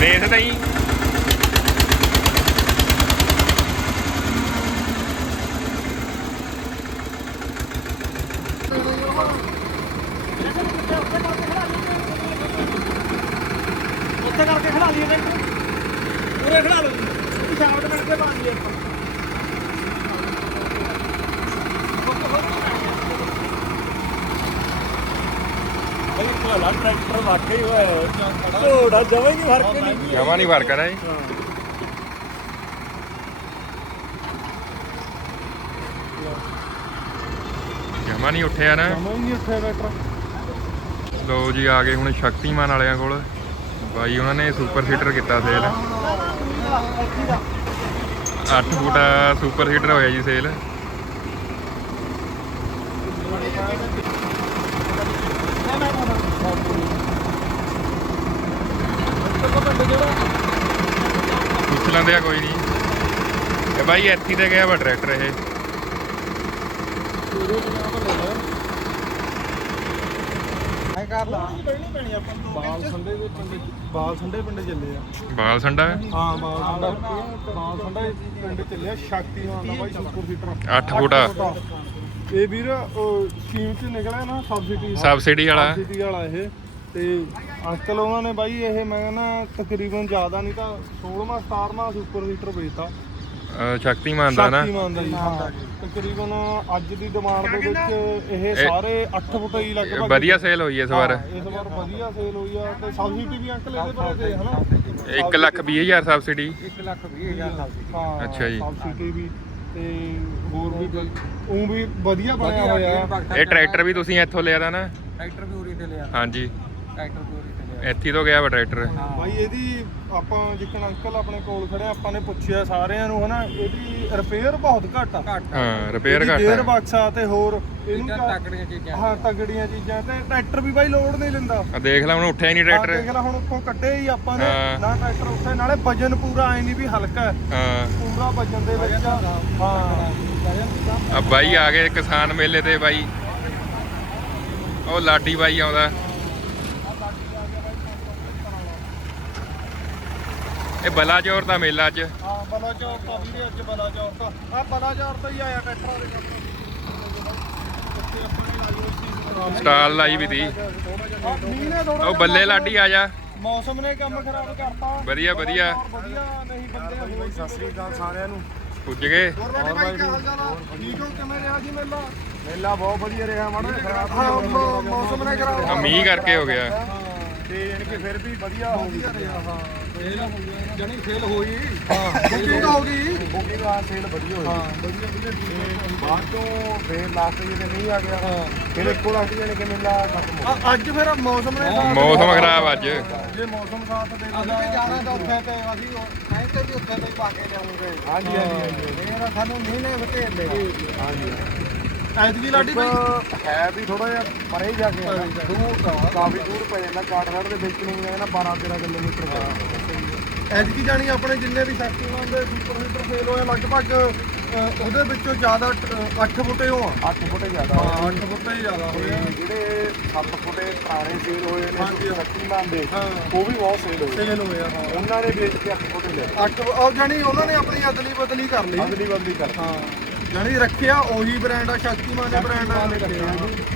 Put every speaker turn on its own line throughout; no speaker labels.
Race ਤਾਂ ਹੀ
ਉੱਥੇ ਕਰਕੇ ਖੜਾ ਲਈਏ ਤੇ ਪੂਰੇ ਖੜਾ ਲਓ ਸ਼ਾਮ ਦੇ ਮਿੰਟ ਤੇ ਬਣ ਲਈਏ। ਬਈ ਕੋਲਾ ਟਰੈਕਟਰ ਵਾਕਈ ਹੋਇਆ ਝੋੜਾ ਜਮਾਂ ਹੀ ਨਹੀਂ ਫ਼ਰਕ ਨਹੀਂ
ਜਮਾ ਨਹੀਂ ਫ਼ਰਕ ਹੈ ਜੀ। ਜਮਾ ਨਹੀਂ ਉੱਠਿਆ ਨਾ।
ਜਮਾਂ ਹੀ ਨਹੀਂ ਉੱਠਿਆ ਟਰੈਕਟਰ।
ਲੋ ਜੀ ਆ ਗਏ ਹੁਣ ਸ਼ਕਤੀਮਾਨ ਵਾਲਿਆਂ ਕੋਲ। ਬਾਈ ਉਹਨਾਂ ਨੇ ਸੁਪਰ ਸੀਟਰ ਕੀਤਾ ਸੇਲ। 8 ਫੁੱਟਾ ਸੁਪਰ ਸੀਟਰ ਹੋਇਆ ਜੀ ਸੇਲ। ਪੁੱਛ ਲੈਂਦੇ ਆ ਕੋਈ ਨਹੀਂ ਇਹ ਬਾਈ ਇੱਥੇ ਤੇ ਗਿਆ ਵਾ ਟਰੈਕਟਰ ਇਹ।
ਐ ਕਰ ਲਾ। ਬਾਲ ਸੰਡੇ ਦੇ ਪਿੰਡ ਬਾਲ ਸੰਡੇ ਪਿੰਡ ਚੱਲੇ ਆ।
ਬਾਲ ਸੰਡਾ?
ਹਾਂ ਬਾਲ ਸੰਡਾ। ਬਾਲ ਸੰਡੇ ਪਿੰਡ ਚੱਲੇ ਆ ਸ਼ਕਤੀਮਾਨ ਦਾ ਬਾਈ ਸੁਪਰ ਸੀਟਰ
8 ਫੁੱਟਾ
ਇਹ ਵੀਰ ਉਹ ਸਕੀਮ ਚ ਨਿਕਲਿਆ ਨਾ ਸਬਸਿਡੀ
ਸਬਸਿਡੀ ਵਾਲਾ।
ਸਬਸਿਡੀ ਵਾਲਾ ਇਹ। ਤੇ ਅੰਕਲ ਉਹਨਾਂ ਨੇ ਬਾਈ ਇਹ ਮੈਂ ਕਹਿੰਦਾ ਤਕਰੀਬਨ ਜ਼ਿਆਦਾ ਨਹੀਂ ਤਾਂ 16ਵਾਂ 17ਵਾਂ ਸੁਪਰ ਹੀਟਰ ਵੇਚਤਾ।
ਅਹ ਸ਼ਕਤੀਮਾਨ ਦਾ ਨਾ?
ਸ਼ਕਤੀਮਾਨ ਦਾ ਜੀ ਹਾਂ। ਤਕਰੀਬਨ ਅੱਜ ਦੀ ਡਿਮਾਂਡ ਦੇ ਵਿੱਚ ਇਹ ਸਾਰੇ 8 ਫੁੱਟ ਹੀ ਲਗਭਗ
ਵਧੀਆ ਸੇਲ ਹੋਈ ਇਸ ਵਾਰ।
ਹਾਂ, ਇਸ ਵਾਰ ਵਧੀਆ ਸੇਲ ਹੋਈ ਆ ਤੇ ਸਬਸਿਡੀ ਵੀ ਅੰਕਲ ਇਹਦੇ ਬਾਰੇ ਦੇ ਹਨਾ?
1 ਲੱਖ 20 ਹਜ਼ਾਰ ਸਬਸਿਡੀ
1 ਲੱਖ 20 ਹਜ਼ਾਰ ਸਬਸਿਡੀ ਹਾਂ
ਅੱਛਾ ਜੀ।
ਸਬਸਿਡੀ ਵੀ ਤੇ ਹੋਰ ਵੀ ਉਹ ਵੀ ਵਧੀਆ ਬਣਿਆ ਹੋਇਆ ਆ।
ਇਹ ਟਰੈਕਟਰ ਵੀ ਤੁਸੀਂ ਇੱਥੋਂ ਲਿਆ ਦਾ ਨਾ?
ਟਰੈਕਟਰ ਵੀ ਉਰੀ ਤੇ ਲਿਆ।
ਹਾਂਜੀ।
ਟਰੈਕਟਰ
ਇੱਥੇ ਤੋਂ ਗਿਆ ਵਾ ਟਰੈਕਟਰ।
ਬਾਈ ਇਹਦੀ ਆਪਾਂ ਜਿੱਕਣ ਅੰਕਲ ਆਪਣੇ ਕੋਲ ਖੜੇ ਆਪਾਂ ਨੇ ਪੁੱਛਿਆ ਸਾਰਿਆਂ ਨੂੰ ਹਨਾ ਇਹਦੀ ਰਿਪੇਅਰ ਬਹੁਤ ਘੱਟ ਆ।
ਹਾਂ ਰਿਪੇਅਰ
ਗੇਅਰ
ਘੱਟ ਆ।
ਬਕਸਾ ਤੇ ਹੋਰ ਇਹਨੂੰ ਤਕੜੀਆਂ ਚੀਜ਼ਾਂ। ਹਾਂ ਤਕੜੀਆਂ ਚੀਜ਼ਾਂ ਤੇ ਟਰੈਕਟਰ ਵੀ ਬਾਈ ਲੋਡ ਨਹੀਂ ਲੈਂਦਾ।
ਆ ਦੇਖ ਲੈ ਹੁਣ ਉੱਠਿਆ ਹੀ ਨਹੀਂ
ਆਹ ਦੇਖ
ਟਰੈਕਟਰ
ਲੈ ਹੁਣ ਉੱਥੋਂ ਕੱਢੇ ਹੀ ਆਪਾਂ ਨੇ।
ਹਾਂ।
ਨਾ ਟਰੈਕਟਰ ਉੱਥੇ ਨਾਲੇ ਵਜਨ ਪੂਰਾ ਐ ਨਹੀਂ ਵੀ ਹਲਕਾ ਹੈ।
ਹਾਂ।
ਪੂਰਾ ਵਜਨ ਦੇ ਵਿੱਚ ਹਾਂ।
ਆ ਬਾਈ ਆ ਗਏ ਕਿਸਾਨ ਮੇਲੇ ਤੇ ਬਾਈ। ਉਹ ਲਾਡੀ ਬਾਈ ਆਉਂਦਾ। ਇਹ ਬਲਾਚੌਰ ਦਾ ਮੇਲਾ ਅੱਜ
ਹਾਂ ਬਲਾਚੌਰ ਤਾਂ ਵੀਰੇ ਅੱਜ ਬਲਾਚੌਰ ਤਾਂ। ਆ ਬਲਾਚੌਰ ਤੋਂ ਹੀ ਆਇਆ ਟਰੈਕਟਰਾਂ ਦੇ ਕੰਮ। ਉੱਥੇ ਆਪਾਂ ਨੇ ਲਾਈ ਹੋਈ ਸੀ।
ਸਟਾਲ ਲਾਈ ਵੀ
ਥੋੜਾ
ਉਹ ਬੱਲੇ ਲਾਡੀ ਆ ਜਾ।
ਮੌਸਮ ਨੇ ਕੰਮ ਖਰਾਬ ਕਰਤਾ।
ਵਧੀਆ ਵਧੀਆ।
ਵਧੀਆ ਨਹੀਂ ਬੰਦੇ ਹੋਏ ਸਤਿ ਸ੍ਰੀ ਅਕਾਲ ਸਾਰਿਆਂ ਨੂੰ।
ਪੁੱਜ ਗਏ।
ਹੋਰ ਬਾਈ ਬਾਈ ਕੀ ਹਾਲ ਚਾਲ ਆ? ਠੀਕ ਹੋ? ਕਿਵੇਂ ਰਿਹਾ ਜੀ ਮੇਲਾ?
ਮੇਲਾ ਬਹੁਤ ਵਧੀਆ ਰਿਹਾ ਮਾੜਾ ਜਿਹਾ ਖਰਾਬ
ਹਾਂ ਮ- ਮੌਸਮ ਨੇ ਖਰਾਬ
ਆ ਮੀਂਹ ਕਰਕੇ ਹੋ ਗਿਆ।
ਤੇ ਯਾਨੀ ਕਿ ਫਿਰ ਵੀ ਵਧੀਆ ਹੋ ਗਈ।
ਰਿਹਾ ਹਾਂ। ਫੇਲ ਹੋ ਗਿਆ ਜਣੀ ਫੇਲ ਹੋਈ ਹਾਂ। ਬੁਕਿੰਗ ਹੋ ਗਈ
ਬੁਕਿੰਗ ਦਾ ਸੇਲ ਵਧੀਆ ਹੋਈ
ਹਾਂ ਵਧੀਆ ਵਧੀਆ
ਤੇ ਬਾਅਦ ਤੋਂ ਫੇਰ ਲਾਸਟ ਜਿਹੇ ਨਹੀਂ ਆ ਗਿਆ। ਫਿਰ ਇੱਕੋ ਲੱਗ ਜਾਣੀ ਕਿ ਮੇਲਾ ਖਤਮ ਹੋ
ਆ- ਅੱਜ ਫਿਰ ਮੌਸਮ ਨੇ ਸਾਥ
ਮੌਸਮ ਖਰਾਬ ਅੱਜ।
ਜੇ ਮੌਸਮ ਸਾਥ ਦੇ ਦਿੰਦਾ ਅਸੀਂ ਜਾਣਾ ਤਾਂ ਉੱਥੇ ਤੇ ਅਸੀਂ ਤੇ ਵੀ ਉੱਥੇ ਤੇ ਪਾ ਕੇ ਲਿਆਉਂਗੇ।
ਹਾਂਜੀ ਹਾਂਜੀ ਹਾਂਜੀ।
ਮੇਰਾ ਸਾਨੂੰ ਨਹੀਂ ਨੇ ਬਤੇਰ ਲੈ
ਹਾਂਜੀ।
ਐਤਕੀ ਲਾਡੀ
ਇੱਕ ਹੈ ਵੀ ਥੋੜਾ ਜਿਹਾ ਪਰੇ ਜਾ ਕੇ ਆ ਨਾ। ਦੂਰ ਕਾਫੀ ਦੂਰ ਪੈ ਜਾਂਦਾ। ਕਾਠਗੜ੍ਹ ਦੇ ਵਿੱਚ ਨੂੰ ਹੈ ਨਾ 12 13 ਕਿਲੋਮੀਟਰ ਪੈ
ਐਤਕੀ ਜਾਣੀ ਆਪਣੇ ਜਿੰਨੇ ਵੀ ਸ਼ਕਤੀਮਾਨ ਦੇ ਸੁਪਰ ਹੀਟਰ ਫੇਲ ਹੋਏ ਲਗਭਗ ਉਹਦੇ ਵਿੱਚੋਂ ਜ਼ਿਆਦਾ 8 ਫੁੱਟੇ ਹੋ ਆ।
8 ਫੁੱਟ ਜ਼ਿਆਦਾ
ਹਾਂ 8 ਫੁੱਟੇ ਹੀ ਜ਼ਿਆਦਾ ਹੋਏ ਆ।
ਤੇ ਜਿਹੜੇ 7 ਫੁੱਟੇ ਪੁਰਾਣੇ ਸੇਲ ਹੋਏ ਨੇ
ਹਾਂਜੀ।
ਸ਼ਕਤੀਮਾਨ ਦੇ
ਹਾਂ।
ਉਹ ਵੀ ਬਹੁਤ ਸੇਲ ਹੋਏ।
ਫੇਲ ਹੋਏ ਆ ਹਾਂ।
ਉਹਨਾਂ ਨੇ ਵੇਚ ਕੇ 8 ਫੁੱਟ ਲਿਆ
ਅੱਠ ਉਹ ਜਾਣੀ ਉਹਨਾਂ ਨੇ ਆਪਣੀ ਅਦਲੀ ਬਦਲੀ ਕਰ ਲਈ।
ਅਦਲੀ ਬਦਲੀ ਕਰ
ਹਾਂ। ਜਾਣੀ ਰੱਖਿਆ ਉਹੀ ਬ੍ਰਾਂਡ ਆ ਸ਼ਕਤੀਮਾਨ ਦੇ ਬ੍ਰਾਂਡ ਆ।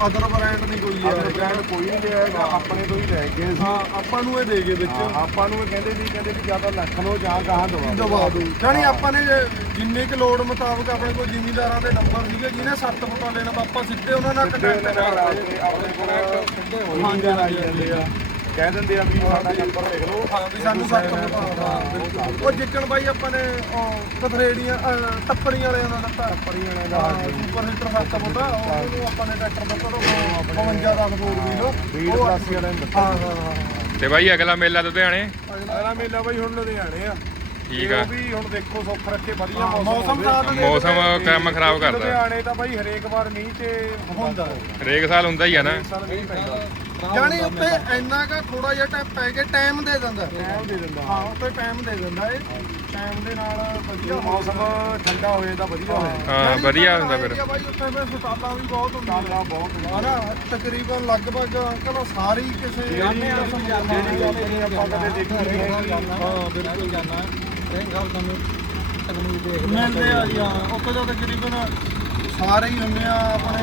ਅਦਰ ਬ੍ਰਾਂਡ ਨਹੀਂ ਕੋਈ ਆ
ਬ੍ਰਾਂਡ ਕੋਈ ਨਹੀਂ ਲਿਆ ਹੈਗਾ ਆਪਣੇ ਤੋਂ ਹੀ ਲੈ ਗਏ ਸੀ
ਹਾਂ ਆਪਾਂ ਨੂੰ ਇਹ ਦੇ ਗਏ ਵਿੱਚ।
ਹਾਂ, ਆਪਾਂ ਨੂੰ ਇਹ ਕਹਿੰਦੇ ਸੀ ਕਹਿੰਦੇ ਵੀ ਜ਼ਿਆਦਾ ਲੱਖ ਲੋ ਜਾਂ ਗਾਹਾਂ ਦਵਾ।
ਦਬਾ ਦੋ ਜਾਣੀ ਆਪਾਂ ਨੇ ਜਿੰਨੇ ਕੁ ਲੋੜ ਮੁਤਾਬਕ ਆਪਣੇ ਕੋਲ ਜ਼ਿਮੀਂਦਾਰਾਂ ਦੇ ਨੰਬਰ ਸੀਗੇ ਜਿਹਨੇ 7 ਫੁੱਟਾਂ ਲੈਣਾ ਵਾ ਆਪਾਂ ਸਿੱਧੇ ਉਹਨਾਂ ਨਾਲ
ਸਿੱਧੇ
ਕੰਟੈਕਟ
ਨਾਲ
ਕਰਦੇ
ਕੇ ਆਪਣੇ ਕੋਲ ਸਿੱਧੇ ਹੋਈ
ਹਾਂਜੀ,
ਜਾਂਦੇ ਆ ਕਹਿ ਦਿੰਦੇ ਆ ਵੀ ਸਾਡਾ ਨੰਬਰ ਲਿਖ ਲਓ।
ਹਾਂ ਵੀ ਸਾਨੂੰ 7 ਫੁੱਟਾਂ ਹਾਂ ਉਹ ਜਿੱਕਣ ਬਾਈ ਆਪਾਂ ਨੇ ਉਹ ਕਥਰੇੜੀਆਂ ਅਹ, ਟੱਪਰੀਆਂ ਵਾਲਿਆਂ ਦਾ ਦਿੱਤਾ।
ਟੱਪਰੀਆਂ ਵਾਲਿਆਂ ਦਾ,
ਸੁਪਰ ਹੀਟਰ 7 ਫੁੱਟਾ ਉਹਨੂੰ ਆਪਾਂ ਨੇ ਟਰੈਕਟਰ ਦਿੱਤਾ ਤਾਂ 52 ਦਾ ਬੋਰ ਵੀ
ਪਲਾਸੀ ਵਾਲਿਆਂ ਨੇ ਦਿੱਤਾ।
ਹਾਂ ਹਾਂ ਹਾਂ।
ਤੇ ਬਾਈ ਅਗਲਾ ਮੇਲਾ ਲੁਧਿਆਣੇ?
ਅਗਲਾ ਮੇਲਾ ਬਈ ਹੁਣ ਲੁਧਿਆਣੇ ਆ।
ਠੀਕ ਆ।
ਉਹ ਵੀ ਹੁਣ ਦੇਖੋ ਸੁੱਖ ਰੱਖੇ ਵਧੀਆ
ਹਾਂ,
ਮੌਸਮ
ਦੇ
ਮੌਸਮ। ਕੰਮ ਖਰਾਬ ਕਰਦਾ।
ਲੁਧਿਆਣੇ ਤਾਂ ਬਾਈ ਹਰੇਕ ਵਾਰ ਮੀਂਹ ਤੇ
ਹੁੰਦਾ
ਹਰੇਕ ਸਾਲ ਹੁੰਦਾ ਹੀ ਆ ਨਾ।
ਇਸ ਸਾਲ ਮੀਂਹ ਪੈਂਦਾ।
ਜਾਣੀ ਉੱਤੇ ਇੰਨਾ ਕਾ ਥੋੜਾ ਜਿਹਾ ਟਾਈਮ ਪੈ ਕੇ ਟਾਈਮ ਦੇ ਦਿੰਦਾ
ਟਾਈਮ ਦੇ ਦਿੰਦਾ।
ਹਾਂ ਉੱਤੇ ਟਾਈਮ ਦੇ ਦਿੰਦਾ ਏ ਟਾਈਮ ਦੇ ਨਾਲ ਵਧੀਆ ਹੋ
ਮੌਸਮ ਠੰਡਾ ਹੋਏ ਤਾਂ ਵਧੀਆ ਹੋਏ।
ਹਾਂ ਵਧੀਆ ਹੁੰਦਾ ਫਿਰ।
ਬਾਈ ਉੱਥੇ ਫਿਰ ਸਟਾਲਾਂ ਵੀ ਬਹੁਤ ਹੁੰਦੀਆਂ
ਕਾਲਾ ਬਹੁਤ
ਹਾਂ ਨਾ ਤਕਰੀਬਨ ਲਗਭਗ ਚਲੋ ਸਾਰੀ ਕਿਸੇ
ਜਿਹੜੀ ਆਪਾਂ ਕਦੇ ਦੇਖੀ ਨਹੀਂ ਹੈਗੀ
ਹਾਂ ਬਿਲਕੁਲ।
ਜਾਣਾ ਸਿੰਘ ਸਾਹਿਬ ਤੁਹਾਨੂੰ ਤਕਨੀਕ ਦੇਖ
ਮਿਲਦੇ ਆ ਜੀ ਹਾਂ ਉੱਥੇ ਤਾਂ ਤਕਰੀਬਨ ਸਾਰੇ ਹੀ ਹੁੰਦੇ ਆ ਆਪਣੇ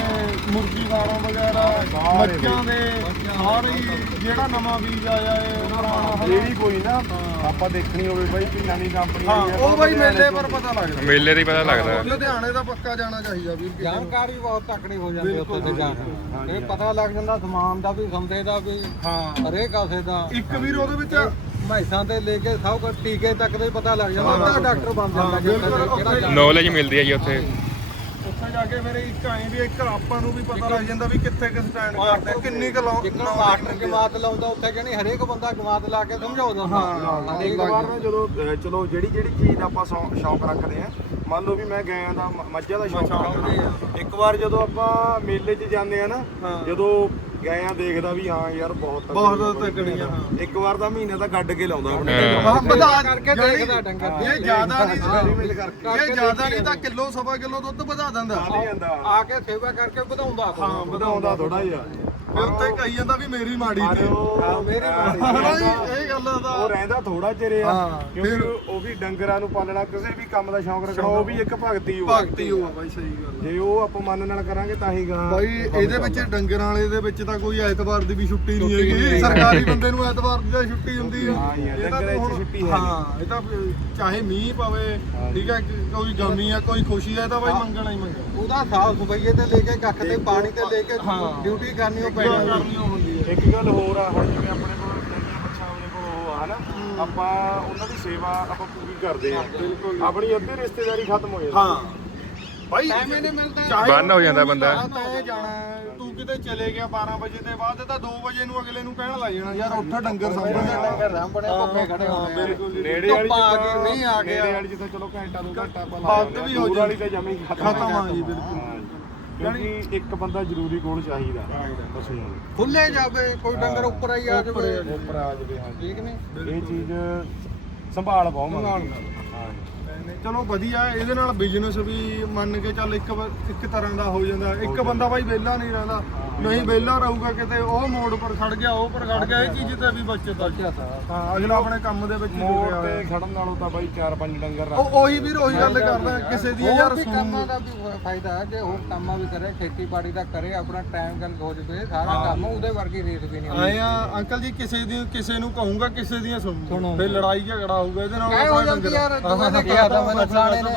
ਮੁਰਗੀ ਫਾਰਮ ਵਗੈਰਾ
ਸਾਰੇ
ਮੱਝਾਂ ਦੇ ਸਾਰੇ ਹੀ ਜਿਹੜਾ ਨਵਾਂ ਬੀਜ ਆਇਆ ਏ ਪੁਰਾਣਾ ਹਨਾ।
ਜਿਹੜੀ ਕੋਈ ਨਾ ਆਪਾਂ ਦੇਖਣੀ ਹੋਵੇ ਬਾਈ ਕਿ ਨਵੀਂ ਕੰਪਨੀ
ਹਾਂ ਉਹ ਬਾਈ ਮੇਲੇ ਪਰ ਪਤਾ ਲੱਗਦਾ।
ਮੇਲੇ ਦਾ ਹੀ ਪਤਾ ਲੱਗਦਾ।
ਲੁਧਿਆਣੇ ਦਾ ਪੱਕਾ ਜਾਣਾ ਚਾਹੀਦਾ ਵੀਰ ਕਿਸੇ ਨੂੰ।
ਜਾਣਕਾਰੀ ਬਹੁਤ ਤਕੜੀ ਹੋ ਜਾਂਦੀ ਉੱਥੇ ਤੇ ਜਾ ਕੇ ਇਹ ਪਤਾ ਲੱਗ ਜਾਂਦਾ ਸਮਾਨ ਦਾ ਵੀ ਸਮਝੇ ਦਾ ਵੀ
ਹਾਂ।
ਹਰੇਕ ਕਾਸੇ ਦਾ।
ਇੱਕ ਵੀਰ ਉਹਦੇ ਵਿੱਚ
ਮੈਸਾਂ ਤੇ ਲੈ ਕੇ ਸਭ ਕੁਝ ਟੀਕੇ ਤੱਕ ਦਾ ਹੀ ਪਤਾ ਲੱਗ ਜਾਂਦਾ ਉਹਦਾ ਡਾਕਟਰ ਬਣ ਜਾਂਦਾ ਜੇ ਕਿਹੜਾ।
ਨੌਲੇਜ ਮਿਲਦੀ ਹੈ ਜੀ ਉੱਥੇ।
ਉੱਥੇ ਜਾ ਕੇ ਮੇਰੇ ਇੱਕ ਆਏ ਵੀ ਇੱਕ ਆਪਾਂ ਨੂੰ ਵੀ ਪਤਾ ਲੱਗ ਜਾਂਦਾ ਵੀ ਕਿੱਥੇ ਕਿ ਸਟੈਂਡ ਕਰਦੇ ਆ, ਕਿੰਨੀ ਕੁ ਲਾਉ
ਇੱਕ ਮਾਸਟਰ ਜਮਾਤ ਲਾਉਂਦਾ ਉੱਥੇ ਕਹਿੰਦੇ ਹਰੇਕ ਬੰਦਾ ਜਮਾਤ ਲਾ ਕੇ ਸਮਝਾਉਂਦਾ
ਹਾਂ,
ਇੱਕ ਵਾਰ ਨਾ ਜਦੋਂ ਅਹ, ਚਲੋ ਜਿਹੜੀ ਜਿਹੜੀ ਚੀਜ਼ ਦਾ ਆਪਾਂ ਸ਼ੌ- ਸ਼ੌਕ ਰੱਖਦੇ ਆ ਮੰਨ ਲਓ ਵੀ ਮੈਂ ਗਾਇਆਂ ਦਾ ਮ- ਮੱਝਾਂ ਦਾ ਸ਼ੌਕ ਰੱਖਦਾ। ਇੱਕ ਵਾਰ ਜਦੋਂ ਆਪਾਂ ਮੇਲੇ 'ਚ ਜਾਂਦੇ ਆ ਨਾ
ਹਾਂ।
ਜਦੋਂ ਗਾਇਆਂ ਦੇਖਦਾ ਵੀ ਹਾਂ ਯਾਰ ਬਹੁਤ ਤਕੜੀ
ਬਹੁਤ
ਆ।
ਤਕੜੀਆਂ, ਹਾਂ।
ਇੱਕ ਵਾਰ ਤਾਂ ਮਹੀਨੇ ਦਾ ਗੱਡ ਕੇ ਲਾਉਂਦਾ ਆਪਣੇ
ਹਾਂ।
ਹਾਂ ਵਧਾ
ਕਰਕੇ ਦੇਖਦਾ ਡੰਗਰ
ਇਹ ਜ਼ਿਆਦਾ ਨਹੀਂ
ਐਕਸਪੈਰੀਮੈਂਟ ਕਰਕੇ।
ਇਹ ਜ਼ਿਆਦਾ ਨਹੀਂ ਤਾਂ ਕਿਲੋ ਸਵਾ ਕਿਲੋ ਦੁੱਧ ਵਧਾ ਦਿੰਦਾ।
ਆ ਜਾਂਦਾ।
ਆ ਕੇ ਸੇਵਾ ਕਰਕੇ ਵਧਾਉਂਦਾ।
ਹਾਂ
ਵਧਾਉਂਦਾ ਥੋੜਾ ਜਿਹਾ।
ਫਿਰ ਉੱਤੇ ਕਹੀ ਜਾਂਦਾ ਵੀ ਮੇਰੀ ਮਾੜੀ ਤੇ।
ਉਹ
ਮੇਰੀ ਮਾੜੀ।
ਹਨਾ ਜੀ, ਇਹ ਗੱਲ ਦਾ
ਉਹ ਰਹਿੰਦਾ ਥੋੜਾ ਚਿਰ ਆ
ਹਾਂ,
ਕਿਉਂਕਿ
ਫਿਰ-
ਉਹ ਵੀ ਡੰਗਰਾਂ ਨੂੰ ਪਾਲਣਾ ਕਿਸੇ ਵੀ ਕੰਮ ਦਾ ਸ਼ੌਕ ਰੱਖਣਾ ਉਹ ਵੀ ਇੱਕ ਭਗਤੀ ਹੋ
ਭਗਤੀ ਹੋਆ ਬਾਈ ਸਹੀ ਗੱਲ
ਜੇ ਉਹ ਆਪਾਂ ਮਨ ਨਾਲ ਕਰਾਂਗੇ ਤਾਂ ਹੀ ਗਾਂ।
ਬਾਈ ਇਹਦੇ ਵਿੱਚ ਡੰਗਰਾਂ ਵਾਲੇ ਦੇ ਵਿੱਚ ਤਾਂ ਕੋਈ ਐਤਵਾਰ ਦੀ ਵੀ ਛੁੱਟੀ ਨਹੀਂ ਹੈਗੀ। ਸਰਕਾਰੀ ਬੰਦੇ ਨੂੰ ਐਤਵਾਰ ਦੀ ਤਾਂ ਛੁੱਟੀ ਹੁੰਦੀ ਆ।
ਹਾਂ ਯਾਰ,
ਇਹ ਤਾਂ
ਡੰਗਰਾਂ 'ਚ
ਹੁਣ-
ਛੁੱਟੀ ਹੈ ਨਹੀਂ।
ਹਾਂ ਇਹ ਤਾਂ ਚਾਹੇ ਮੀਂਹ ਪਵੇ
ਹਾਂ।
ਠੀਕ ਹੈ ਕਿ ਕੋਈ ਗਮੀ ਆ ਕੋਈ ਖੁਸ਼ੀ ਆ ਇਹ ਤਾਂ ਬਾਈ ਮੰਗਣਾ ਹੀ ਮੰਗਣਾ।
ਉਹਦਾ ਸਾਫ਼ ਸਫਾਈਏ ਤੇ ਲੈ ਕੇ ਕੱਖ ਤੇ ਪਾਣੀ ਤੇ ਲੈ ਕੇ
ਹਾਂ।
ਡਿਊਟੀ ਕਰਨੀ ਉਹ
ਕਰਨੀ ਉਹ ਹੁੰਦੀ ਹੈ।
ਇੱਕ ਗੱਲ ਹੋਰ ਆ ਹੁਣ ਜਿਵੇਂ ਆਪਣੇ ਕੋਲ ਜਿਹੜੀਆਂ ਬੱਚਾ ਆਪਣੇ ਕੋਲ ਉਹ ਆ ਹਨਾ ਆਪਾਂ ਉਹਨਾਂ ਦੀ ਸੇਵਾ ਆਪਾਂ ਪੂਰੀ ਕਰਦੇ ਆ ਆਪਣੀ ਅੱਧੀ ਰਿਸ਼ਤੇਦਾਰੀ ਖਤਮ ਹੋ ਜਾਂਦੀ।
ਹਾਂ।
ਟਾਈਮ ਹੀ ਨਹੀਂ ਮਿਲਦਾ।
ਬੰਨ ਹੋ ਜਾਂਦਾ
ਤੂੰ
ਬੰਦਾ।
ਤੈਂ ਜਾਣਾ ਤੂੰ ਕਿਤੇ ਚਲੇ ਗਿਆ 12 ਵਜੇ ਦੇ ਬਾਅਦ ਤਾਂ 2 ਵਜੇ ਨੂੰ ਅਗਲੇ ਨੂੰ ਕਹਿਣ ਲੱਗ ਜਾਣਾ ਯਾਰ ਉੱਠ ਡੰਗਰ ਸਾਂਭਣਾ
ਡੰਗਰ ਰਾਂਭਣੇ ਭੁੱਖੇ ਖੜੇ
ਹਾਂ,
ਹੁੰਦੇ ਆ।
ਨੇੜੇ ਵਾਲੀ
ਆ ਗਈ, ਮੀਂਹ ਆ ਗਿਆ।
ਨੇੜੇ ਵਾਲੀ ਜਿੱਦਾਂ ਚਲੋ ਘੰਟਾ ਦੋ ਘੰਟਾ ਆਪਾਂ
ਵੱਧ ਵੀ ਹੋ
ਦੂਰ। ਵਾਲੀ ਤਾਂ ਜਮੀ ਖਤਮ
ਆ ਜੀ ਬਿਲਕੁਲ।
ਕਿਉਂਕਿ ਇੱਕ ਬੰਦਾ ਜ਼ਰੂਰੀ ਕੋਲ ਚਾਹੀਦਾ ਪਸ਼ੂ ਨੂੰ।
ਖੁੱਲੇ ਜਾਵੇ ਕੋਈ ਡੰਗਰ ਉੱਪਰ ਆਈ ਆ ਜਾਵੇ।
ਉੱਪਰ ਆ ਜਾਵੇ ਹਾਂ।
ਠੀਕ ਨਹੀਂ?
ਇਹ ਚੀਜ਼ ਸੰਭਾਲ ਬਹੁਤ ਮੰਗਦੀ ਹੈ।
ਚਲੋ ਵਧੀਆ ਇਹਦੇ ਨਾਲ ਬਿਜ਼ਨਸ ਵੀ ਮੰਨ ਕੇ ਚੱਲ ਇੱਕ ਇੱਕ ਤਰ੍ਹਾਂ ਦਾ ਹੋ ਜਾਂਦਾ। ਇੱਕ ਬੰਦਾ ਬਾਈ ਵਿਹਲਾ ਨਹੀਂ ਰਹਿੰਦਾ। ਨਹੀਂ ਵਿਹਲਾ ਰਹੂਗਾ ਕਿਤੇ ਉਹ ਮੋੜ ਪਰ ਖੜ ਗਿਆ ਉਹ ਪਰ ਖੜ ਗਿਆ ਇਹ ਚੀਜ਼ ਤੇ ਵੀ ਬਚਤ ਆ। ਹਾਂ ਅਗਲਾ ਆਪਣੇ ਕੰਮ ਦੇ ਵਿੱਚ ਹੀ
ਮੋੜ ਤੇ। ਖੜਨ ਨਾਲੋਂ ਤਾਂ ਬਾਈ ਚਾਰ ਪੰਜ ਡੰਗਰ ਰੱਖ
ਉਹ ਉਹੀ ਵੀਰ ਉਹੀ ਗੱਲ ਕਰਦਾ ਕਿਸੇ ਦੀ ਯਾਰ
ਕੰਮਾਂ ਦਾ ਵੀ ਫਾਇਦਾ ਹੈ ਜੇ ਹੋਰ ਕੰਮਾਂ ਵੀ ਕਰੇ ਖੇਤੀਬਾੜੀ ਦਾ ਕਰੇ ਆਪਣਾ ਟਾਈਮ ਗੱਲ ਹੋ ਜਵੇ ਸਾਰਾ ਕੰਮ ਉਹਦੇ ਵਰਗੀ ਰੀਤ ਵੀ ਨਹੀਂ
ਆਏ ਆ ਅੰਕਲ ਜੀ ਕਿਸੇ ਦੀ ਕਿਸੇ ਨੂੰ ਕਹੂੰਗਾ ਕਿਸੇ ਦੀਆਂ ਸੁਣੂ। ਫਿਰ ਲੜਾਈ ਝਗੜਾ ਹੋਊਗਾ ਇਹਦੇ ਨਾਲ
ਹੋ ਜਾਂਦੀ ਯਾਰ ਦੂਏ ਨੇ ਕਿਹਾ ਤਾਂ ਮੈਨੂੰ ਫਲਾਣੇ ਨੇ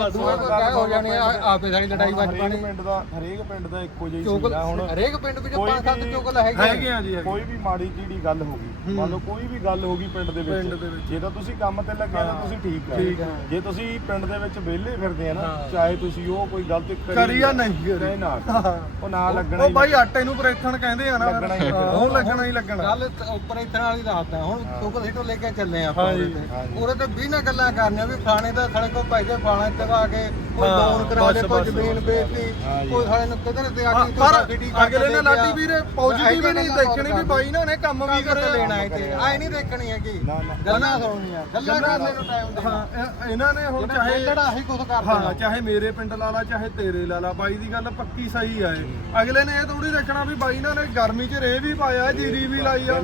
ਹੋ ਜਾਣੀ ਆਪੇ ਸਾਡੀ ਲੜਾਈ ਵੱਜ ਪਾਣੀ
ਪਿੰਡ ਦਾ ਹਰੇਕ ਪਿੰਡ ਦਾ ਇੱਕੋ ਜਿਹੀ ਆ ਹੁਣ।
ਹਰੇਕ ਪਿੰਡ ਵਿੱਚ
ਕੋਈ
ਪੰਜ ਸੱਤ
ਵੀ
ਚੁਗਲ ਹੈਗੇ
ਹੈਗੇ ਆ ਜੀ ਹੈਗੇ।
ਕੋਈ ਵੀ ਮਾੜੀ ਜਿਹੜੀ ਗੱਲ ਹੋ ਗਈ ਮੰਨ ਲਓ ਕੋਈ ਵੀ ਗੱਲ ਹੋ ਗਈ ਪਿੰਡ ਦੇ
ਪਿੰਡ ਦੇ
ਵਿੱਚ
ਵਿੱਚ।
ਜੇ ਤਾਂ ਤੁਸੀਂ ਕੰਮ ਤੇ ਲੱਗੇ ਤਾਂ ਤੁਸੀਂ ਠੀਕ
ਠੀਕ
ਹੈ
ਹੈ।
ਜੇ ਤੁਸੀਂ ਪਿੰਡ ਦੇ ਵਿੱਚ ਵਿਹਲੇ ਫਿਰਦੇ ਆ ਨਾ
ਹਾਂ।
ਚਾਹੇ ਤੁਸੀਂ ਉਹ ਕੋਈ ਗਲਤ
ਕਰੀ ਜਾਂ ਨਹੀਂ ਕਰੀ।
ਨਹੀਂ ਨਾ
ਹਾਂ।
ਉਹ ਨਾ ਲੱਗਣਾ
ਉਹ
ਹੀ
ਬਾਈ ਆਟੇ ਨੂੰ ਪ੍ਰੇਥਣ ਕਹਿੰਦੇ ਆ ਨਾ
ਲੱਗਣਾ ਹੀ
ਹਾਂ, ਉਹ ਲੱਗਣਾ ਹੀ ਲੱਗਣਾ
ਗੱਲ ਤ- ਉੱਪਰ ਇਤਨਾ ਵਾਲੀ ਰਾਤ ਹੈ ਹੁਣ ਸੁਪਰ ਹੀਟਰ ਲੈ ਕੇ ਚੱਲੇ ਆਪਾਂ
ਹਾਂ ਜੀ,
ਉਹਦੇ ਤੇ।
ਹਾਂ ਜੀ।
ਉਹਦੇ ਤੇ ਵੀ ਨਾ ਗੱਲਾਂ ਕਰਨੀਆਂ ਵੀ ਫਲਾਣੇ ਦਾ ਸਾਡੇ ਕੋਲ ਪੈਸੇ ਫਲਾਣੇ ਤੇ ਆ ਕੇ ਕੋਈ
ਹਾਂ,
ਲੋਨ ਕਰਾ ਦੇ
ਬਸ,
ਕੋਈ
ਬਸ,
ਜ਼ਮੀਨ ਵੇਚਤੀ
ਹਾਂ ਜੀ।
ਕੋਈ ਸਾਡੇ ਨੂੰ ਕਿਧਰ ਤੇ ਆ ਗਈ
ਪਰ ਅਗਲੇ ਨੇ ਲਾਡੀ
ਗਿਆ।
ਵੀਰੇ ਪੋਜ਼ਿਟਿਵ
ਇਹੀ
ਨਹੀਂ ਦੇਖਣੀ ਵੀ ਬਾਈ ਨਾ ਉਹਨੇ ਕੰਮ ਵੀ ਕਰਿਆ।
ਲੈਣਾ ਹੈ ਤੇ। ਆਏ ਨਹੀਂ ਦੇਖਣੀ ਹੈਗੀ।
ਨਾ, ਨਾ।
ਗੱਲਾਂ ਸੁਣਨੀਆਂ। ਗੱਲਾਂ ਕਰਨ ਨੂੰ ਟਾਈਮ ਦੇਣਾ।
ਇਹਨਾਂ ਨੇ ਹੁਣ ਚਾਹੇ
ਚਾਹੇ ਲੜਾ ਹੀ ਕੁਝ ਕਰ
ਹਾਂ
ਦੇਣਾ।
ਚਾਹੇ ਮੇਰੇ ਪਿੰਡ ਲਾ ਲਾ ਚਾਹੇ ਤੇਰੇ ਲਾ ਲਾ ਬਾਈ ਦੀ ਗੱਲ ਪੱਕੀ ਸਹੀ ਆ ਇਹ। ਅਗਲੇ ਨੇ ਇਹ ਥੋੜੀ ਦੇਖਣਾ ਵੀ ਬਾਈ ਨਾਲ ਨੇ ਗਰਮੀ 'ਚ ਰੇ ਵੀ ਪਾਇਆ ਜੀਰੀ ਵੀ ਲਾਈ ਆ।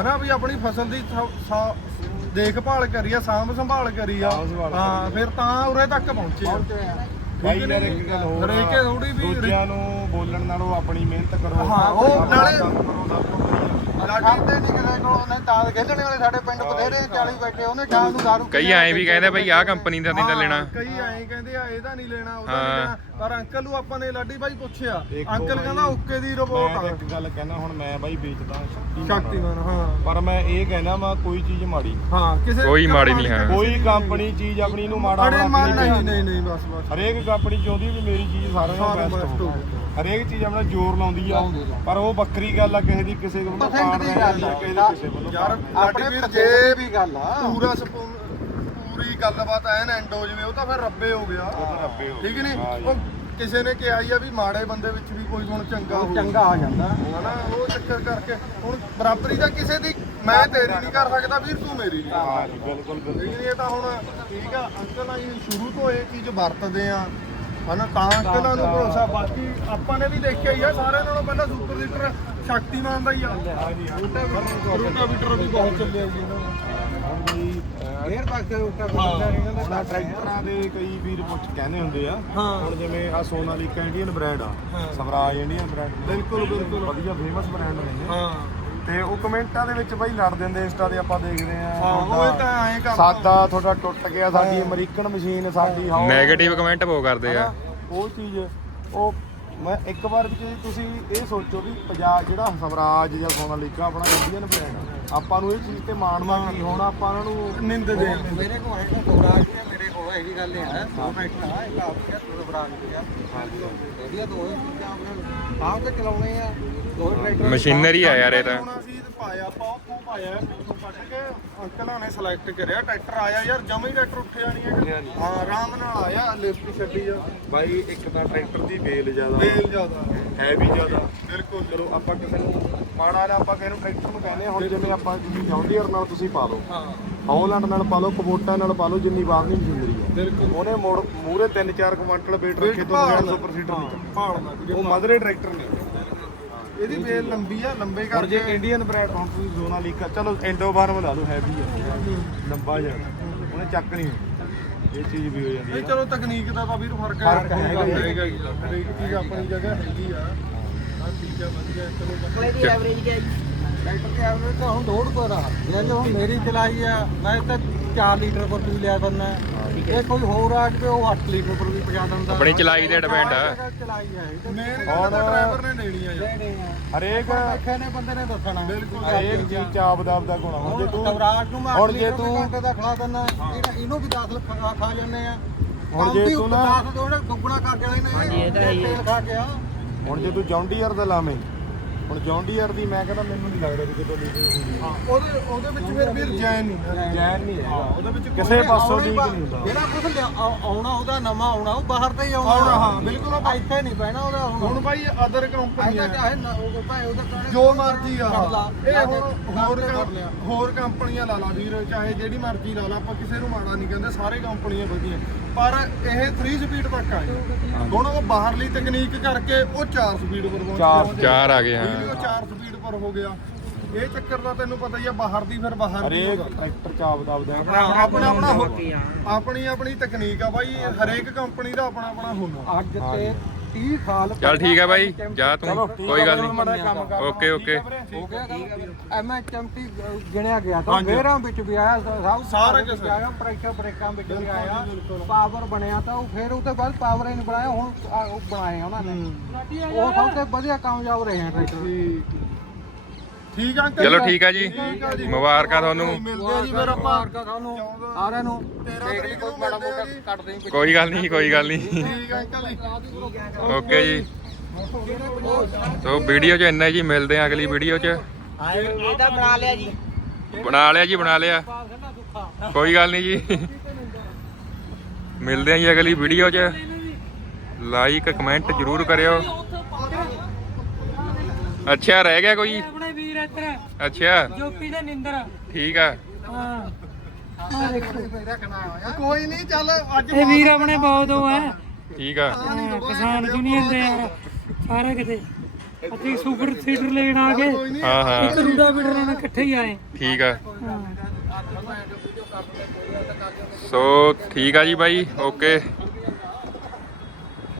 ਹਨਾ ਵੀ ਆਪਣੀ ਫਸਲ ਦੀ ਦੇਖਭਾਲ ਕਰੀ ਆ ਸਾਂਭ ਸੰਭਾਲ ਕਰੀ ਆ। ਹਾਂ ਫਿਰ ਤਾਂ ਉਰੇ ਤੱਕ ਪਹੁੰਚੇ
ਬਾਈ ਯਾਰ ਇੱਕ ਗੱਲ ਹੋਰ
ਹਰੇਕ ਥੋੜੀ ਵੀ
ਦੂਜਿਆਂ ਨੂੰ ਬੋਲਣ ਨਾਲੋਂ ਆਪਣੀ ਮਿਹਨਤ ਕਰੋ
ਹਾਂ, ਉਹ
ਆਪਣਾ
ਨਾਲੇ-
ਕੰਮ ਕਰੋ, ਸਭ ਤੋਂ ਵਧੀਆ।
ਸਾਡੇ ਨਹੀਂ ਕਿਸੇ ਕੋਲ ਉਹਨੇ ਤਾਲ ਖੇਡਣੇ ਵਾਲੇ ਸਾਡੇ ਪਿੰਡ ਬਥੇਰੇ 40 ਬੈਠੇ ਉਹਨੇ ਸ਼ਾਮ ਨੂੰ ਦਾਰੂ
ਕਈ ਐਂ ਵੀ ਕਹਿੰਦੇ ਬਈ ਆਹ ਕੰਪਨੀ ਦਾ ਨਹੀਂ ਤਾਂ ਲੈਣਾ
ਕਈ ਐਂ ਕਹਿੰਦੇ ਆ ਇਹਦਾ ਨਹੀਂ ਲੈਣਾ ਉਹਦਾ
ਹਾਂ।
ਨਹੀਂ ਲੈਣਾ ਪਰ ਅੰਕਲ ਨੂੰ ਆਪਾਂ ਨੇ ਲਾਡੀ ਬਾਈ ਪੁੱਛਿਆ
ਦੇਖੋ
ਅੰਕਲ
ਬਾਈ,
ਕਹਿੰਦਾ ਓਕੇ ਦੀ
ਮੈਂ
ਰਿਪੋਰਟ
ਤਾਂ
ਆ
ਇੱਕ ਗੱਲ ਕਹਿਣਾ ਹੁਣ ਮੈਂ ਬਾਈ ਵੇਚਦਾ ਸ਼ਕਤੀਮਾਨ
ਸ਼ਕਤੀਮਾਨ ਹਾਂ
ਪਰ ਮੈਂ ਇਹ ਕਹਿਣਾ ਵਾ ਕੋਈ ਚੀਜ਼ ਮਾੜੀ ਨਹੀਂ।
ਹਾਂ ਕਿਸੇ
ਕੋਈ ਮਾੜੀ ਨਹੀਂ ਹੈ।
ਕੋਈ ਕੰਪਨੀ ਚੀਜ਼ ਆਪਣੀ ਨੂੰ ਮਾੜਾ ਬਣਾ ਕੇ
ਨਹੀਂ
ਨਹੀਂ
ਨਹੀਂ ਨਹੀਂ ਬਸ ਬਸ
ਹਰੇਕ ਕੰਪਨੀ ਚਾਹੁੰਦੀ ਵੀ ਮੇਰੀ ਚੀਜ਼ ਸਾਰਿਆਂ ਨਾਲੋਂ
ਸਾਰਿਆਂ
ਬੈਸਟ ਹੋਵੇ। ਹਰੇਕ ਚੀਜ਼ ਆਪਣਾ ਜ਼ੋਰ ਲਾਉਂਦੀ ਆ
ਲਾਉਂਦੀ ਆ।
ਪਰ ਉਹ ਵੱਖਰੀ ਗੱਲ ਆ ਕਿਸੇ ਦੀ ਕਿਸੇ
Percent
ਪਾੜ
ਦੀ ਗੱਲ
ਆ।
ਆ।
ਕਿਸੇ ਦੀ ਕਿਸੇ ਵੱਲੋਂ
ਯਾਰ।
ਆਪਣੇ ਜੇ
ਜੇ
ਵੀ ਗੱਲ ਆ।
ਪੂਰਾ ਸਪੂ- ਪੂਰੀ ਗੱਲਬਾਤ ਐਨ ਐਂਡ ਹੋ ਜਵੇ ਉਹ ਤਾਂ ਫਿਰ ਰੱਬੇ ਹੋ ਗਿਆ।
ਉਹ ਤਾਂ ਰੱਬੇ ਹੋ
ਠੀਕ
ਹਾਂ ਜੀ।
ਉਹ ਕਿਸੇ ਨੇ ਕਿਹਾ ਹੀ ਆ ਵੀ ਮਾੜੇ ਬੰਦੇ ਵਿੱਚ ਵੀ ਕੋਈ ਗੁਣ ਚੰਗਾ
ਉਹ
ਹੋਊ
ਚੰਗਾ ਆ ਜਾਂਦਾ।
ਹਨਾ ਉਹ ਚੱਕਰ ਕਰਕੇ। ਹੁਣ ਬਰਾਬਰੀ ਦਾ ਕਿਸੇ ਦੀ ਮੈਂ ਤੇਰੀ ਨਹੀਂ ਕਰ ਸਕਦਾ ਵੀਰ ਤੂੰ ਮੇਰੀ ਨਹੀਂ
ਹਾਂ ਜੀ ਬਿਲਕੁਲ ਬਿਲਕੁਲ।
ਲੇਕਿਨ ਇਹ ਤਾਂ ਹੁਣ ਠੀਕ ਆ ਅੰਕਲ ਆਈ ਸ਼ੁਰੂ ਤੋਂ ਇਹ ਚੀਜ਼ ਵਰਤਦੇ ਆ। ਹਨਾ ਤਾਂ ਅੰਕਲਾਂ ਨੂੰ ਭਰੋਸਾ ਬਾਕੀ ਆਪਾਂ ਨੇ ਵੀ ਦੇਖਿਆ ਹੀ ਆ ਸਾਰਿਆਂ ਨਾਲੋਂ ਪਹਿਲਾਂ ਸੁਪਰ ਲੀਟਰ ਸ਼ਕਤੀਮਾਨ ਦਾ ਹੀ ਆ। ਰੂਟਾਵੀਟਰ ਵੀ ਬਹੁਤ ਚੱਲਿਆ ਜੀ ਇਹਨਾਂ ਦਾ।
ਬਈ
ਫੇਰ ਪਾਸੇ ਉੱਟਾ
ਹੁਣ ਟਰੈਕਟਰਾਂ ਦੇ ਕਈ ਵੀਰ ਪੁੱਛ ਕਹਿੰਦੇ ਹੁੰਦੇ ਆ। ਹੁਣ ਜਿਵੇਂ ਆ ਸੋਨਾਲੀਕਾ ਇੰਡੀਅਨ ਬ੍ਰਾਂਡ ਆ ਸਵਰਾਜ ਇੰਡੀਅਨ ਬ੍ਰਾਂਡ।
ਬਿਲਕੁਲ ਬਿਲਕੁਲ।
ਵਧੀਆ ਫੇਮਸ ਬ੍ਰਾਂਡ ਨੇ।
ਹਾਂ।
ਤੇ ਉਹ ਕਮੈਂਟਾਂ ਦੇ ਵਿੱਚ ਬਈ ਲੜ ਦਿੰਦੇ ਇੰਸਟਾ ਤੇ ਆਪਾਂ ਦੇਖਦੇ ਆ
ਹਾਂ ਉਹ ਤਾਂ ਐਂ ਕਰਦਾ।
ਸਾਦਾ ਤੁਹਾਡਾ ਟੁੱਟ ਗਿਆ ਸਾਡੀ ਅਮਰੀਕਨ ਮਸ਼ੀਨ ਸਾਡੀ ਹਾਓ
ਨੈਗੇਟਿਵ ਕਮੈਂਟ ਬਹੁਤ ਕਰਦੇ ਆ?
ਉਹ ਚੀਜ਼ ਉਹ ਮੈਂ ਇੱਕ ਵਾਰ ਵੀ ਜੇ ਤੁਸੀਂ ਇਹ ਸੋਚੋ ਵੀ ਪੰਜਾਬ ਜਿਹੜਾ ਸਵਰਾਜ ਜਾਂ ਸੋਨਾਲੀਕਾ ਆਪਣਾ ਇੰਡੀਅਨ ਬ੍ਰਾਂਡ ਆਪਾਂ ਨੂੰ ਇਹ ਚੀਜ਼ ਤੇ ਮਾਣ ਮਾਣ ਕੀ ਹੋਣਾ? ਆਪਾਂ ਉਹਨਾਂ ਨੂੰ
ਨਿੰਦ ਦੇ
ਮੇਰੇ ਕੋਲ ਹੈਗਾ ਸਵਰਾਜ ਦੀ ਮੇਰੇ ਕੋਲ ਇਹ ਗੱਲ ਹੈ ਦੋ ਆ ਇੱਕ ਆਪ ਗਿਆ ਦੋ ਸਵਰਾਜ ਦੀ ਆ। ਵਧੀਆ ਦੋ ਹੀ ਚੀਜ਼ਾਂ ਆਪਣੇ ਆਪ ਤੇ ਚਲਾਉਣੇ ਆ। ਦੋ ਟਰੈਕਟਰ
ਮਸ਼ੀਨਰੀ ਆ ਯਾਰ ਇਹ ਤਾਂ।
ਹੁਣ ਅਸੀਂ ਤੇ ਪਾਇਆ ਆਪਾਂ ਉੱਥੋਂ ਪਾਇਆ ਪਿੱਛੋਂ ਕੱਢ ਕੇ ਅੰਕਲਾਂ ਨੇ ਸਿਲੈਕਟ ਕਰਿਆ ਟਰੈਕਟਰ ਆਇਆ ਯਾਰ ਜਮਾ ਹੀ ਟਰੈਕਟਰ ਉੱਠਿਆ ਨਹੀਂ ਹੈ ਹਾਂ ਆਰਾਮ ਨਾਲ ਆਇਆ ਲਿਫਟ ਛੱਡੀ ਆ।
ਬਾਈ ਇੱਕ ਤਾਂ ਟਰੈਕਟਰ ਦੀ ਬੇਲ ਜ਼ਿਆਦਾ।
ਤੇਲ ਜ਼ਿਆਦਾ।
ਹੈ ਵੀ ਜ਼ਿਆਦਾ।
ਬਿਲਕੁਲ।
ਚਲੋ ਆਪਾਂ ਕਿਸੇ ਨੂੰ ਮਾੜਾ ਨਾ ਆਪਾਂ ਕਿਸੇ ਨੂੰ ਟਰੈਕਟਰ ਨੂੰ ਕਹਿੰਦੇ ਹੁਣ ਜਿਵੇਂ ਆਪਾਂ ਤੁਸੀਂ ਜੌਂਡੀਅਰ ਨਾਲ ਤੁਸੀਂ ਪਾ ਲਓ।
ਹਾਂ।
ਹੌਲੈਂਡ ਨਾਲ ਪਾ ਲਓ ਕਬੋਟਾ ਨਾਲ ਪਾ ਲਓ ਜਿੰਨੀ ਬਾਹਰਲੀ ਮਸ਼ੀਨਰੀ ਹੈ। ਉਹਨੇ ਮੋੜ ਮੂਰੇ 3-4 ਕੁਆਂਟਲ weight ਰੱਖੇ ਤੋਂ ਬਗੈਰ ਸੁਪਰ ਸੀਡਰ ਨਹੀਂ
ਭਾਲਦਾ।
ਉਹ ਮਦਰੇ ਟਰੈਕਟਰ ਨੇ।
ਇਹਦੀ ਬੇਲ ਲੰਬੀ ਆ ਲੰਬੇ
ਹੁਣ ਜੇ
ਕਰਕੇ
ਇੰਡੀਅਨ ਬ੍ਰਾਂਡ ਹੁਣ ਤੁਸੀਂ ਜ਼ੋਨਾ ਲੀਕਾ ਚਲੋ ਇੰਡੋ ਫਾਰਮ ਲਾ ਲਓ ਹੈਵੀ ਹੈ ਲੰਬਾ ਜਿਹਾ। ਉਹਨੇ ਚੱਕ ਨਹੀਂ। ਇਹ ਚੀਜ਼ ਵੀ ਹੋ ਜਾਂਦੀ
ਇਹ
ਹੈ
ਚਲੋ ਤਕਨੀਕ ਦਾ ਤਾਂ ਵੀਰ ਫ਼ਰਕ ਹੈ।
ਫ਼ਰਕ ਹੈਗਾ ਹੀ ਆ।
ਆ। ਚੀਜ਼ ਆਪਣੀ ਜਗ੍ਹਾ ਹੈਗੀ ਆ। ਹਾਂ ਠੀਕ ਹੈ ਵਧੀਆ ਚਲੋ।
ਦੀ ਐਵਰੇਜ ਕੀ ਹੈ ਟਰੈਕਟਰ ਦੀ ਐਵਰੇਜ ਤਾਂ ਹੁਣ ਡੋੜ ਕੋ ਰਹਾ। ਜੇ ਜੋ ਹੁਣ ਮੇਰੀ ਚਲਾਈ ਆ ਮੈਂ ਤਾਂ 4 ਲੀਟਰ ਪਰ ਵੀ ਲਿਆ ਕਰਨਾ ਇਹ ਕੋਈ ਹੋਰ ਆ ਕੇ ਉਹ 8 ਲੀਟਰ ਪਰ ਵੀ ਪਹੁੰਚਾ ਦਿੰਦਾ।
ਆਪਣੀ ਚਲਾਈ ਤੇ depend ਆ।
ਚਲਾਈ ਹੈ ਇਹ ਤਾਂ
ਮੇਨ ਤਾਂ ਡਰਾਈਵਰ ਨੇ ਦੇਣੀ ਆ ਯਾਰ।
ਲੈਣੇ ਆ।
ਹਰੇਕ
ਬੈਠੇ ਨੇ ਬੰਦੇ ਨੇ ਦੱਸਣਾ।
ਬਿਲਕੁਲ
ਹਰੇਕ ਚੀਜ਼ ਚ ਆਪਦਾ ਆਪਦਾ ਗੁਣ ਆ। ਹੁਣ ਜੇ
ਹੁਣ
ਤੂੰ
ਸਵਰਾਜ ਨੂੰ ਮੈਂ
ਹੁਣ
8
ਜੇ
ਲੀਟਰ
ਤੂੰ-
ਘੰਟੇ ਦਾ ਖਾ ਦਿੰਦਾ ਇਹਨੂੰ ਵੀ 10 ਲੱਖ ਖਾ- ਖਾ ਜਾਂਦੇ ਆ।
ਹੁਣ ਜੇ ਤੂੰ ਨਾ-
10 ਦੋੜੇ ਦੁੱਗਣਾ ਕਰ ਜਾਣੇ ਨੇ ਹਾਂਜੀ ਇਹ ਤਾਂ ਤੇਲ ਖਾ ਕੇ ਆ।
ਹੁਣ ਜੇ ਤੂੰ ਜੌਂਡੀਅਰ ਦਾ ਲਾਵੇਂ। ਹੁਣ ਜੌਂਡੀਅਰ ਦੀ ਮੈਂ ਕਹਿੰਦਾ ਮੈਨੂੰ ਨਹੀਂ ਲੱਗਦਾ ਵੀ ਕਿਤੋਂ ਲੀਕ ਹੁੰਦੀ ਹੈ।
ਉਹਦੇ ਉਹਦੇ ਵਿੱਚ ਫਿਰ ਵੀਰ ਜੈਨ ਨਹੀਂ ਹੈ।
ਜੈਨ ਨਹੀਂ ਹੈਗਾ।
ਉਹਦੇ ਵਿੱਚ
ਕਿਸੇ ਪਾਸੋਂ
ਹੀ
ਲੀਕ ਨਹੀਂ ਹੁੰਦਾ।
ਜਿਹੜਾ ਕੁਝ ਆਉਣਾ ਉਹਦਾ ਨਵਾਂ ਆਉਣਾ ਉਹ ਬਾਹਰ ਤੇ ਹੀ ਆਉਣਾ।
ਹਾਂ, ਬਿਲਕੁਲ ਉਹ-
ਇੱਥੇ ਨਹੀਂ ਪੈਣਾ ਉਹਦਾ
ਹੁਣ।
ਹੁਣ
ਭਾਈ ਅਦਰ ਕੰਪਨੀ ਆ
ਚਾਹੇ ਉਹ ਭਾਵੇਂ ਉਹਦਾ
ਜੋ ਮਰਜ਼ੀ ਆ। ਇਹ ਹੋਰ। ਹੋਰ ਕੰਪਨੀਆਂ ਲਾ ਲਾ ਵੀਰ ਚਾਹੇ ਜਿਹੜੀ ਮਰਜ਼ੀ ਲਾ ਲਾ ਆਪਾਂ ਕਿਸੇ ਨੂੰ ਮਾੜਾ ਨਹੀਂ ਕਹਿੰਦੇ ਸਾਰੇ ਕੰਪਨੀਆਂ ਵਧੀਆ। ਪਰ ਇਹ 3 ਸਪੀਡ ਤੱਕ ਆਏ ਹੁਣ ਉਹ ਬਾਹਰਲੀ ਤਕਨੀਕ ਕਰਕੇ ਉਹ 4 ਸਪੀਡ ਪਰ ਪਹੁੰਚ ਗਿਆ।
ਚਾਰ ਆ ਗਏ ਹਾਂ।
ਉਹ 4 ਸਪੀਡ ਪਰ ਹੋ ਗਿਆ। ਇਹ ਚੱਕਰ ਦਾ ਤੈਨੂੰ ਪਤਾ ਹੀ ਆ ਬਾਹਰ ਦੀ ਫਿਰ ਬਾਹਰ ਦੀ
ਹਰੇਕ। ਟਰੈਕਟਰ ਚ ਆਪਦਾ ਆਪਦਾ।
ਆਪਣਾ ਆਪਣਾ ਆਪਣੀ ਆਪਣੀ ਤਕਨੀਕ ਆ ਬਾਈ ਹਰੇਕ ਕੰਪਨੀ ਦਾ ਆਪਣਾ ਆਪਣਾ ਹੁਨਰ
ਅੱਜ ਤੇ 30 ਸਾਲ
ਚੱਲ ਠੀਕ ਹੈ ਬਾਈ ਜਾ ਤੂੰ ਕੋਈ ਗੱਲ ਨਹੀਂ। Okay okay.
ਹੋ ਗਿਆ ਗਿਣਿਆ ਗਿਆ ਤਾਂ ਵੇਰਾਂ ਵਿੱਚ ਵੀ ਆਇਆ ਸਭ
ਸਾਰਾ ਕੁਛ।
ਆਇਆ ਪ੍ਰੈਸ਼ਰ ਬ੍ਰੇਕਾਂ ਵਿੱਚ ਵੀ ਆਇਆ ਪਾਵਰ ਬਣਿਆ ਤਾਂ ਉਹ ਫਿਰ ਉਹ ਤੋਂ ਬਾਅਦ ਪਾਵਰ ਹੀ ਨਹੀਂ ਬਣਾਇਆ ਹੁਣ ਉਹ ਬਣਾਏ ਉਹਨਾਂ ਨੇ। ਉਹ ਸਭ ਤੋਂ ਵਧੀਆ ਕਾਮਯਾਬ ਰਹੇ ਆ ਟਰੈਕਟਰ।
ਠੀਕ ਆ ਅੰਕਲ
ਚਲੋ ਠੀਕ ਆ ਜੀ। ਮੁਬਾਰਕਾਂ ਤੁਹਾਨੂੰ।
ਮਿਲਦੇ ਆ ਜੀ ਫਿਰ ਆਪਾਂ
ਮਾਰਕਾ ਤੁਹਾਨੂੰ। ਸਾਰਿਆਂ ਨੂੰ। ਦੇਖ ਲਈ
ਤਰੀਕ
ਕੋਈ
ਨੂੰ
ਮਾੜਾ ਮੋਟਾ। ਕੱਟ ਦੇਈਂ
ਕੋਈ ਗੱਲ ਨਹੀਂ ਕੋਈ ਗੱਲ ਨਹੀਂ।
ਠੀਕ ਆ ਅੰਕਲ ਜੀ।
ਓਕੇ ਜੀ। ਸੋ ਵੀਡੀਓ 'ਚ ਇੰਨਾ ਹੀ ਜੀ ਮਿਲਦੇ ਆ ਅਗਲੀ ਵੀਡੀਓ 'ਚ।
ਇਹ ਤਾਂ ਬਣਾ ਲਿਆ ਜੀ।
ਬਣਾ ਲਿਆ ਜੀ ਬਣਾ ਲਿਆ। ਕੋਈ ਗੱਲ ਨਹੀਂ ਜੀ। ਮਿਲਦੇ ਆ ਜੀ ਅਗਲੀ ਵੀਡੀਓ 'ਚ। ਲਾਈਕ ਕਮੈਂਟ ਜ਼ਰੂਰ ਕਰਿਓ। ਅੱਛਾ ਰਹਿ ਗਿਆ ਕੋਈ?
ਆਪਣੇ ਵੀਰ ਇੱਧਰ
ਅੱਛਾ
ਜੋਪੀ ਦੇ ਨਿੰਦਰ
ਠੀਕ ਆ
ਹਾਂ
ਕੋਈ ਨਹੀਂ ਚੱਲ ਅੱਜ
ਇਹ ਵੀਰ ਆਪਣੇ ਬਹੁਤ ਉਹ ਹੈ
ਠੀਕ ਆ
ਹਾਂ, ਕਿਸਾਨ ਯੂਨੀਅਨ ਦੇ ਯਾਰ ਸਾਰੇ ਕਿਤੇ ਅਸੀਂ ਸੁਪਰ ਸੀਡਰ ਲੈਣ ਆ ਗਏ
ਕੋਈ ਨਹੀਂ
ਹਾਂ ਹਾਂ
ਇੱਕ ਰੂਡਾ ਬੀਡਰ ਨਾਲ ਇਕੱਠੇ ਹੀ ਆਏ
ਠੀਕ ਆ
ਹਾਂ
ਸੋ ਠੀਕ ਆ ਜੀ ਬਾਈ ਓਕੇ